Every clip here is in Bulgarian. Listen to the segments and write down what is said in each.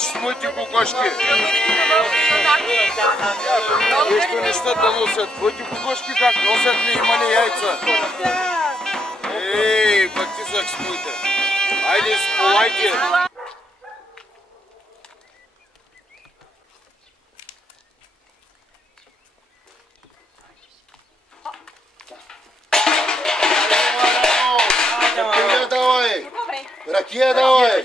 че с моите кокошки. Нещо нещата носят. Твоите кокошки как носят ли? Има ли яйца? Ей, бактисах с моите. Айде, сполайте. Ракия давай!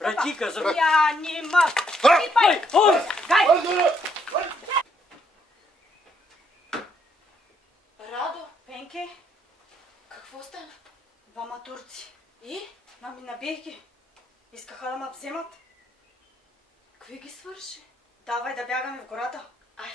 Ракика за... Я нима! Радо, Пенке, какво стана? двама турци. И? Мами набих ги. Искаха да ме вземат. Какви ги свърши? Давай да бягаме в гората. Айде.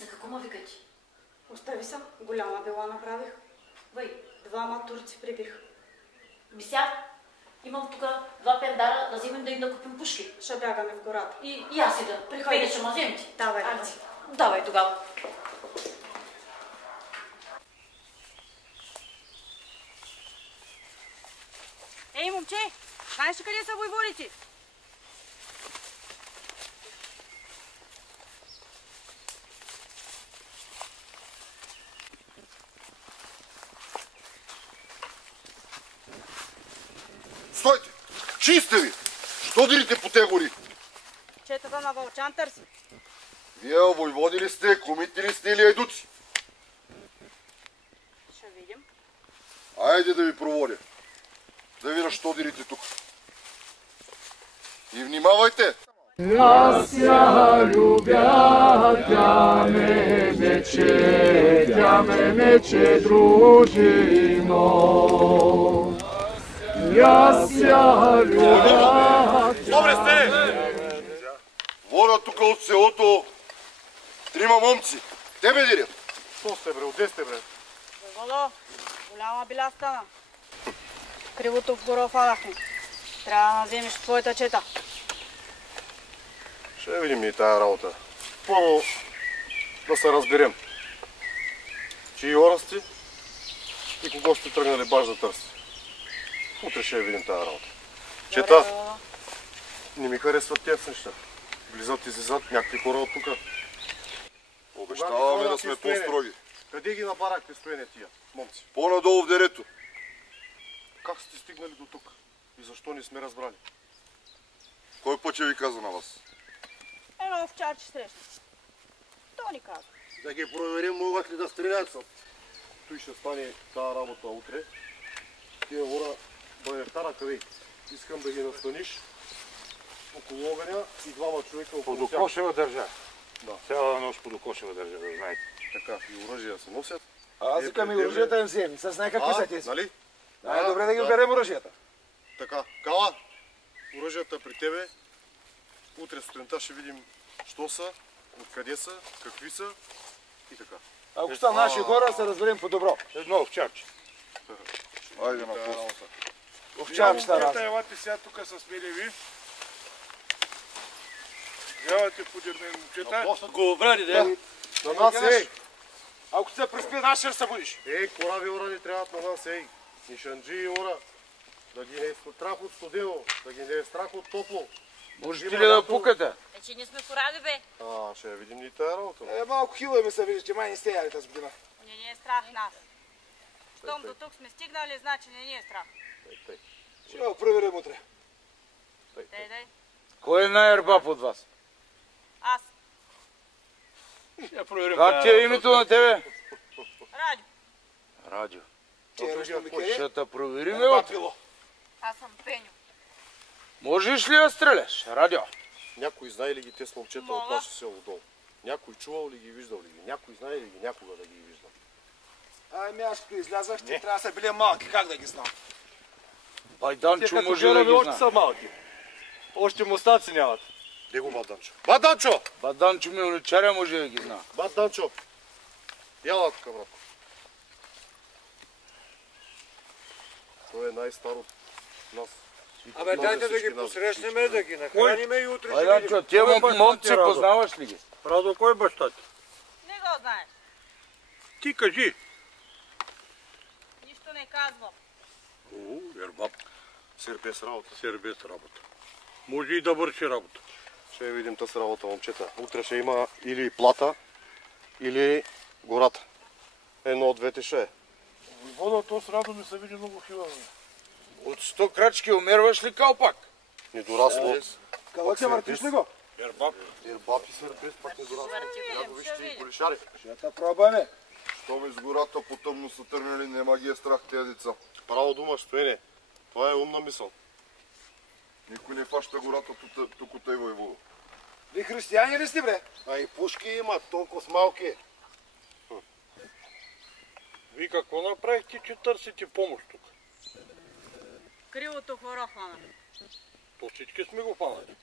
За какво ме викате? Остави се, голяма дела направих. Въй, Двама турци прибих. мися, имам тук 2 пендара, да вземем да им да купим пушки. Ще бягаме в гората. И аз ида. Прихвайде, ще ме вземете. Давай, Айде. давай. Давай тогава. Ей, момче, знаеш ли къде са войводите? Стойте! Чии сте ви? Що дирите по те гори? Четата на Вълчан търси. Вие войводи ли сте, комити ли сте или айдуци? Ще видим. Айде да ви проводя. Да видя що дирите тук. И внимавайте! Аз я любя, тя ме мече, дружино. Аз я любя. Добре сте! Вода тук от селото 3 момци. Те ме дирят. Що сте, бре? Отде сте, бре? Войводо, голяма биля стана. Кривото в гора фанахме. Трябва да вземеш твоята чета. Ще видим и тая работа. Първо да се разберем. Чии хора сте и кого сте тръгнали баш да търси. Утре ще видим тая работа. Чета, не ми харесват тези неща. Влизат, излизат някакви хора от тук. Обещаваме да сме по-строги. Къде ги набарахте стоене тия, момци? По-надолу в дерето. Как сте стигнали до тук? И защо не сме разбрали? Кой път ще ви каза на вас? Едно овчарче срещна. То ни каза. Да ги проверим, могат ли да стрелят са. Той ще стане тази работа утре. Тия хора, байрактара къде? Искам да ги настаниш около огъня и 2 човека около тях. Подокошева държа. Да. Цяла нощ подокошева държа, да знаете. Така, и оръжия се носят. Аз викам и оръжията им вземи. С знае какви са тези. Нали? Най-добре да ги оберем оръжията. Така, Кала, оръжията при тебе. Утре сутринта ще видим що са, откъде са, какви са и така. Ако са наши хора, се разберем по-добро. Едно овчарче. Айде на пост. Овчарчета раз. Елате сега тук с мене ви. Елате подирнем момчета. Го обради, да? На нас, ей! Ако се преспи, аз ще се будиш. Ей, корави ора ни трябват на нас, ей! Нишанджи и ора. Да ги не е страх от студено, да ги не е страх от топло. Можете ли да пукате? Че ние сме кораби, бе. Ще видим и тая работа. Малко хило ми се вижда, че май не сте яли тази година. Не ни е страх нас. Щом до тук сме стигнали, значи не ни е страх. Ще го проверим утре. Дай. Кой е най-ербап от вас? Аз. Как ти е името на тебе? Радио. Радио. Ти е ръчно ми къде? Ще те проверим утре. Аз съм Пеню. Можеш ли да стреляш? Радио. Някой знае ли ги те момчета от Мога. наше село долу? Някой чувал ли ги, виждал ли ги? Някой знае ли ги някога да ги е виждал? Ами аз като излязах, те трябва да са били малки, как да ги знам? Байданчо може да ги още знае. са малки. Още мустаци нямат. Де го Баданчо? Баданчо! Баданчо ми уничаря може да ги знае. Баданчо! Яла тук, брат. Той е най-стар от нас. Абе, дайте да ги посрещнем, да ги нахраним и утре ще видим. Байданчо, тия момци познаваш ли ги? Радо, кой е баща ти? Не го знаеш. Ти кажи. Нищо не казвам. О, ербаб, Сир без работа. сир без работа. Може и да върши работа. Ще видим тази работа, момчета. Утре ще има или плата, или гората. Едно от двете ще е. Вода, то с Радо ми се види много хилаво. От 100 крачки умерваш ли калпак? Не дорасло. Калък я въртиш ли го? Ербаб. Ербап и сир без пак не дорасло. Ще Вижте и видим. голишари. Ще те пробваме. Щом из гората по-тъмно са тръгнали, нема ги е страх тези деца. Право дума, Стоене. Това е умна мисъл. Никой не фаща гората тук от Ево Ево. Ви християни ли сте, бре? А и пушки има, толкова с малки. Вие какво направихте, че търсите помощ тук? Кривото хоро хвана. То всички сме го фанали.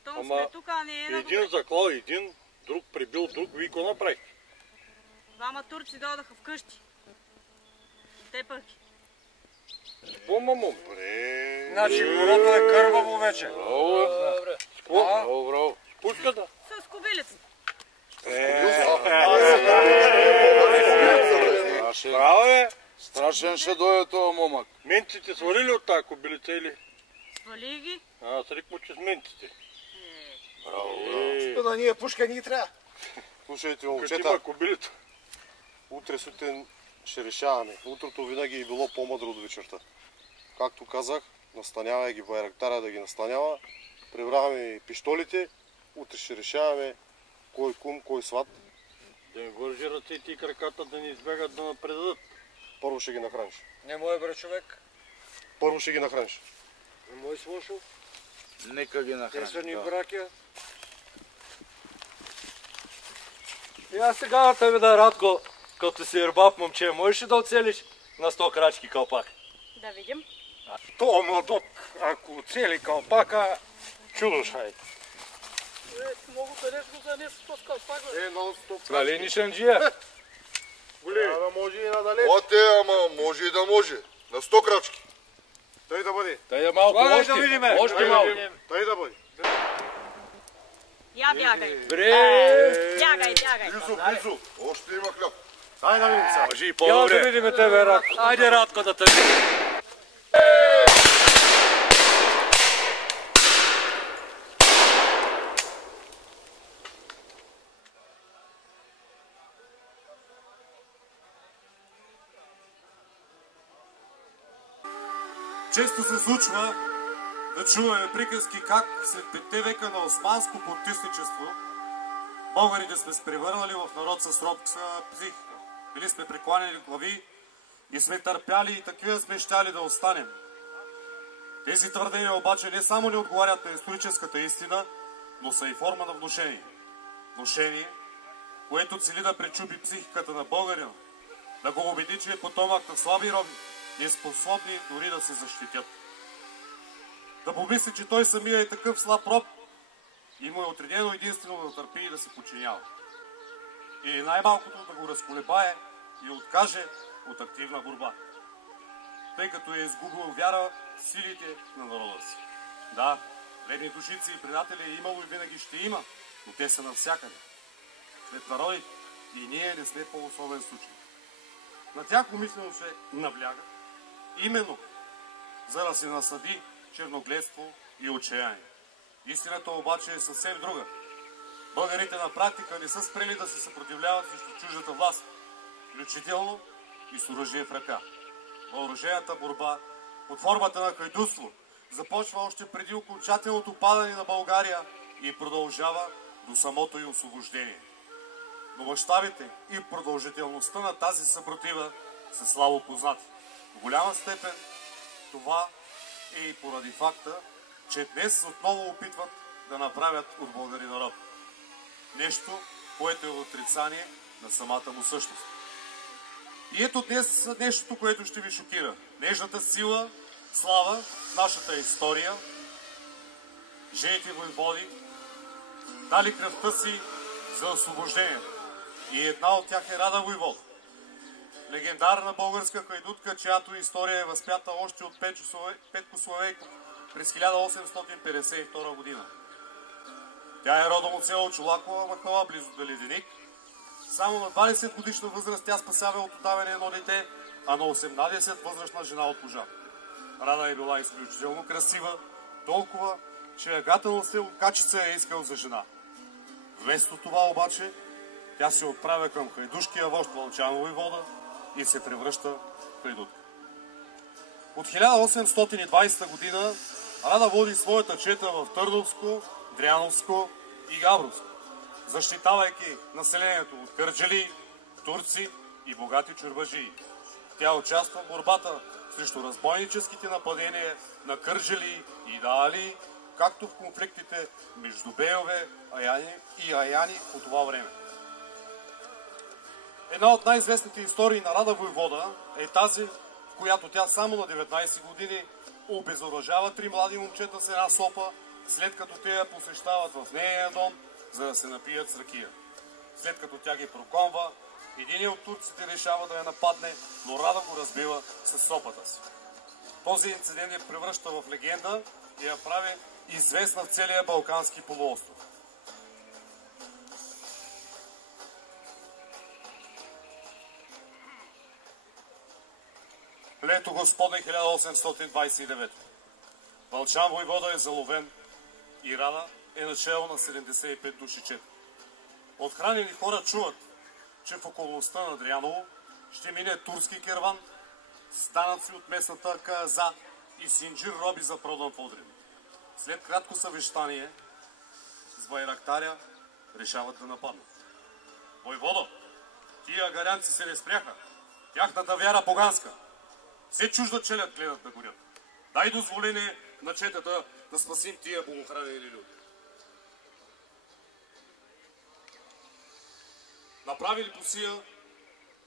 Щом Ама, сме тук, а не е на Един заклал един, друг прибил друг, вие какво направихте? Двама турци дойдоха вкъщи. Те пък. Бомбамом. Значи гората е кърваво вече. Браво. Пушката. С кобилица. Браво е! Страшен ще дойде този момък. Менците свалили от тази кобилица или? Свали ги. Аз рекмо, че с менците. На ние пушка ни трябва. Слушайте, Като момчета, има кобилица. утре сутрин ще решаваме. Утрото винаги е било по-мъдро от вечерта. Както казах, настанява ги байрактара да ги настанява. Прибравяме пиштолите. Утре ще решаваме кой кум, кой сват. Да им вържи ръцете и краката да не избегат да напредадат. Първо ще ги нахраниш. Не му е бре човек. Първо ще ги нахраниш. Не мой слушал. Нека ги Те са ни нахраним. братя. И аз сега да те видя, Радко, като си ербаб момче, можеш ли да оцелиш на 100 крачки калпак? Да видим. То младок, ако оцели калпака, чудо шай. Много къдеш го занес с калпак, бе. Нон-стоп. Нали нишанджия? Да може и надалеч. Оте, ама може и да може. На 100 крачки. Той да бъде. Дай да малко Дай още, да видим. още Дай да малко. видим. Той да бъде. Я бягай. Бре! Бягай, бягай. Близо, близо. Още има хляб. Дай да видим сега. Кажи Я да по-добре. видим тебе, Радко. Айде, Радко, да те видим. Често се случва да чуваме приказки как след 5 века на османско потисничество българите сме се превърнали в народ с робска психика. Били сме прекланени глави и сме търпяли и такива сме щяли да останем. Тези твърдения обаче не само не отговарят на историческата истина, но са и форма на внушение. Внушение, което цели да пречупи психиката на българина, да го убеди, че е потомък на слаби роби, неспособни дори да се защитят. Да помисли, че той самия е такъв слаб роб и му е отредено единствено да търпи и да се подчинява. И най-малкото да го разколебае и откаже от активна борба, тъй като е изгубил вяра в силите на народа си. Да, вредни душици и предатели е имало и винаги ще има, но те са навсякъде. След народите и ние не сме по-особен случай. На тях умишлено се набляга, именно за да се насъди черногледство и отчаяние. Истината обаче е съвсем друга. Българите на практика не са спрели да се съпротивляват срещу чуждата власт, включително и с оръжие в ръка. Въоръжената борба под формата на хайдутство започва още преди окончателното падане на България и продължава до самото й освобождение. Но мащабите и продължителността на тази съпротива са слабо познати. В голяма степен Това е и поради факта, че днес отново опитват да направят от българи народ. Нещо, което е отрицание на самата му същност. И ето днес нещото, което ще ви шокира. Нежната сила, слава, нашата история, жените войводи дали кръвта си за освобождението. И една от тях е Рада Войвод. Легендарна българска хайдутка, чиято история е възпята още от Петко Славейков през 1852 година. Тя е родом от село Чолакова махала, близо до Леденик. Само на 20 годишна възраст тя спасява от удаване едно дете, а на 18 възрастна жена от пожар. Рада е била изключително красива, толкова, че агата се от Качица е искал за жена. Вместо това обаче, тя се отправя към хайдушкия вожд Вълчан Войвода и се превръща в хайдутка. От 1820 година Рада води своята чета в Търновско, Дряновско и Габровско, защитавайки населението от кърджали, турци и богати чорбаджии. Тя участва в борбата срещу разбойническите нападения на кърджали и даали, както в конфликтите между бейове и аяни по това време. Една от най-известните истории на Рада Войвода е тази, в която тя само на 19 години обезоръжава 3 млади момчета с една сопа, след като те я посещават в нейния дом, за да се напият с ракия. След като тя ги проконва, един от турците решава да я нападне, но Рада го разбива с сопата си. Този инцидент я превръща в легенда и я прави известна в целия Балкански полуостров. Лето Господне 1829. Вълчан Войвода е заловен и Рада е начало на 75 души чет. Отхранени хора чуват, че в околността на Дряново ще мине турски керван с данъци от местната каза и синджир роби за продан в Одрин. След кратко съвещание с байрактаря решават да нападнат. Войводо, тия гарянци се не спряха. Тяхната вяра поганска. Все чужда челят гледат да горят. Дай дозволение на четата да спасим тия богохранени люди. Направили посия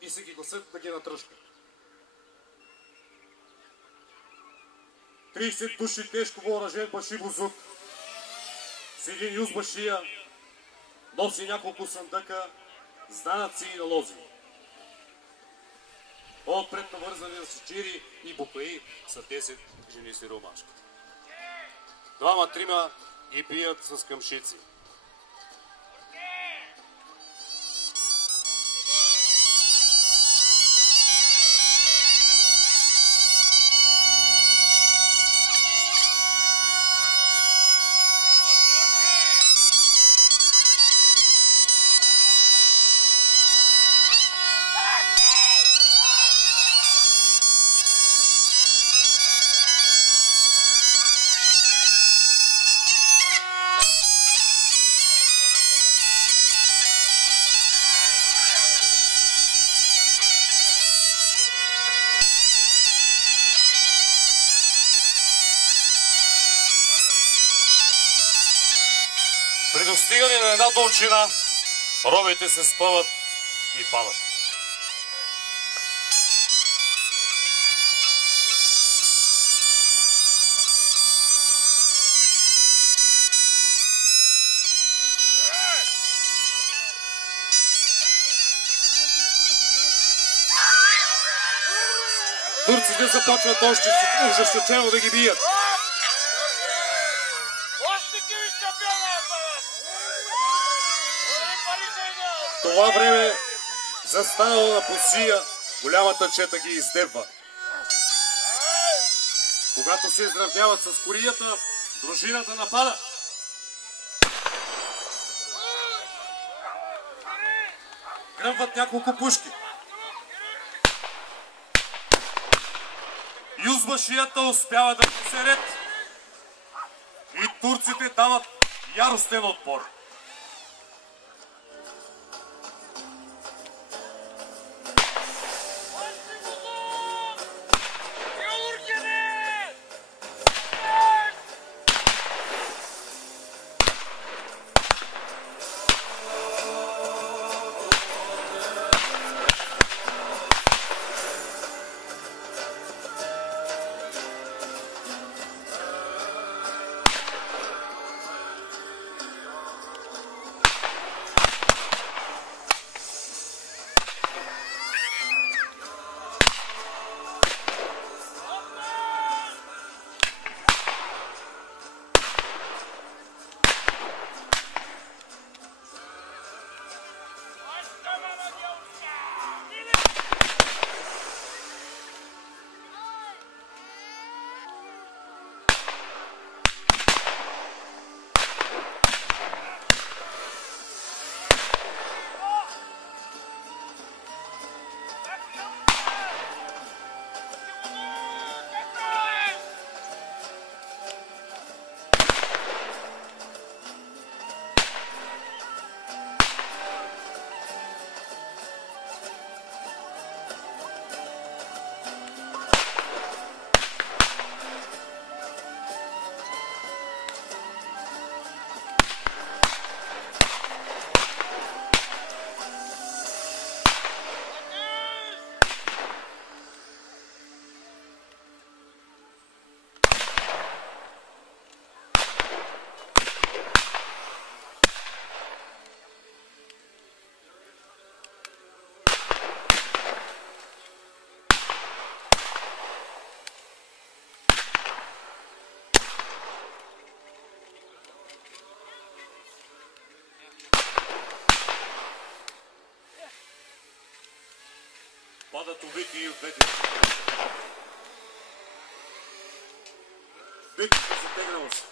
и се ги гласят да ги натръшкат. 30 души тежко въоръжен башибозук с един юзбашия носи няколко съндъка с данъци и налози. Отпред навързани на сечири и букаи са 10 жени си ромашки. Двама-трима ги бият с къмшици. При достигане на една долчина, робите се спъват и падат. Турците започват още ожесточено да ги бият. В това време, застанала на посия, голямата чета ги издебва. Когато се изравняват с корията, дружината напада. Гръмват няколко пушки. Юзбашията успява да се ред и турците дават яростен отпор. Падат убити и от двете. Битката затегналост.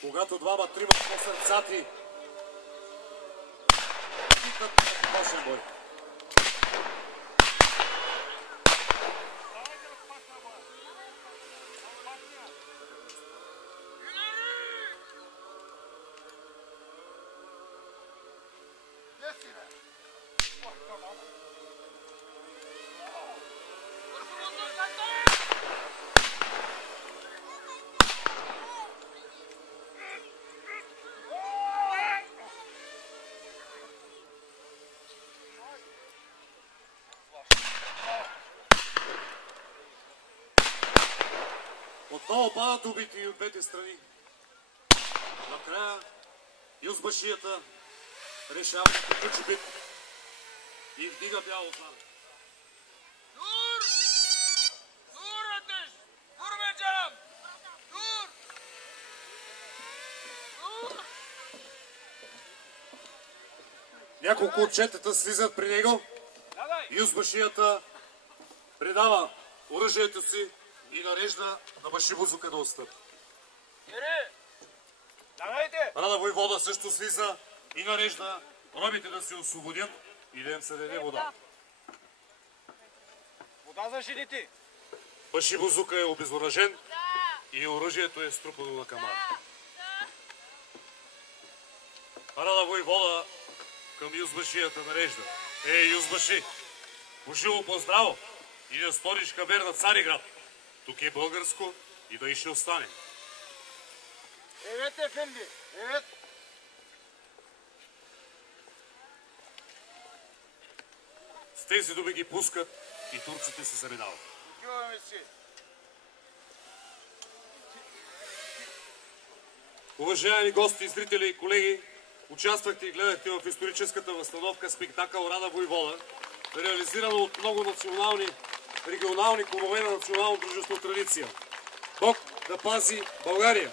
Когато двама-трима по-сърцати викат на точен бой. Отново падат убити и от двете страни. Накрая юзбашията решава да приключи бит и вдига бяло знаме. Dur! Dur ateş! Dur be canım! Dur! Dur! Няколко от четата слизат при него. Юзбашията предава оръжието си и нарежда на Башибозука да отстъпи. Рада войвода също слиза и нарежда робите да се освободят и да им се даде вода. Вода за жените! Башибозука е обезоръжен и оръжието е струпано на камара. Рада войвода към юзбашията нарежда. Юзбаши, поживо поздраво и да сториш кабер на Цариград. Тук е българско и да и ще остане. Evet efendi, evet. С тези думи ги пускат и турците се заминават. Уважаеми гости, зрители и колеги, участвахте и гледахте в историческата възстановка спектакъл Рада войвода, реализирана от много национални, регионални клубове на национално дружество Традиция. Бог да пази България!